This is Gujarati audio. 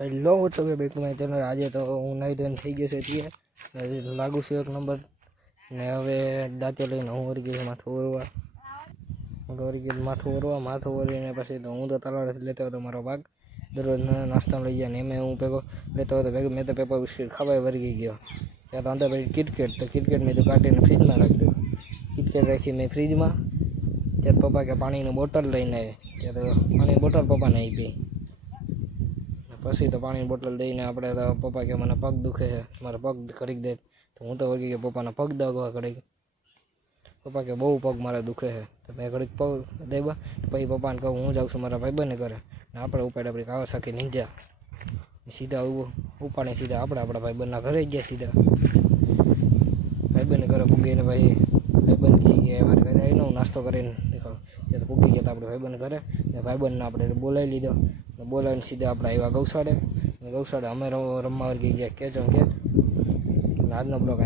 હેલો તો કે બેક માય ચેનલ। આજે તો હું નાઈ ધોઈને થઈ ગયો છે ત્યારે લાગુ છું 1 નંબર ને હવે દાંતે લઈને હું વળી ગયો માથું ઓરવાને પછી તો હું તો તલાળેથી લેતો હતો મારો ભાગ દરરોજ નાસ્તા લઈ જાય ને એમાં હું ભેગો લેતો હતો ભેગો મેં તો પેપર બિસ્કિટ ખાવાય વળગી ગયો ત્યાં તો અંદર પછી ક્રિકેટ મેં તો કાઢીને ફ્રીજમાં રાખી દીધું। ક્રિકેટ રાખી મેં ફ્રીજમાં ત્યાં પપ્પા કે પાણીની બોટલ લઈને આવે ત્યાં તો પાણીની બોટલ પપ્પાને આપી પછી તો પાણીની બોટલ દઈને આપણે તો પપ્પા કે મને પગ દુખે છે મારા પગ ઘડીક દે તો હું તો વળગી ગયો પપ્પાના પગ દાગવા ઘડીક પપ્પા કે બહુ પગ મારા દુખે છે તો મેં ઘડીક પગ દેવા પછી પપ્પાને કહું હું જાઉં છું મારા ભાઈબંધને ઘરે ને આપણે ઉપાડે આપણી કાવાસાકી નીંજા સીધા ઉપાડે સીધા આપણા ભાઈબંધના ઘરે ગયા સીધા ભાઈબંધને ઘરે પૂગીને ભાઈ ભાઈબંધ કહી ગયા અમારે ઘરે આવીને હું નાસ્તો કરીને દેખાડું ત્યાં તો પૂગી ગયા હતા આપણે ભાઈબંધ ઘરે ને ભાઈબંધને આપણે બોલાવી લીધો બોલાવીને સીધા આપણે આવ્યા ગૌશાળે અમે રમવા વળગી ગયા કેચ આજનો બ્લોગ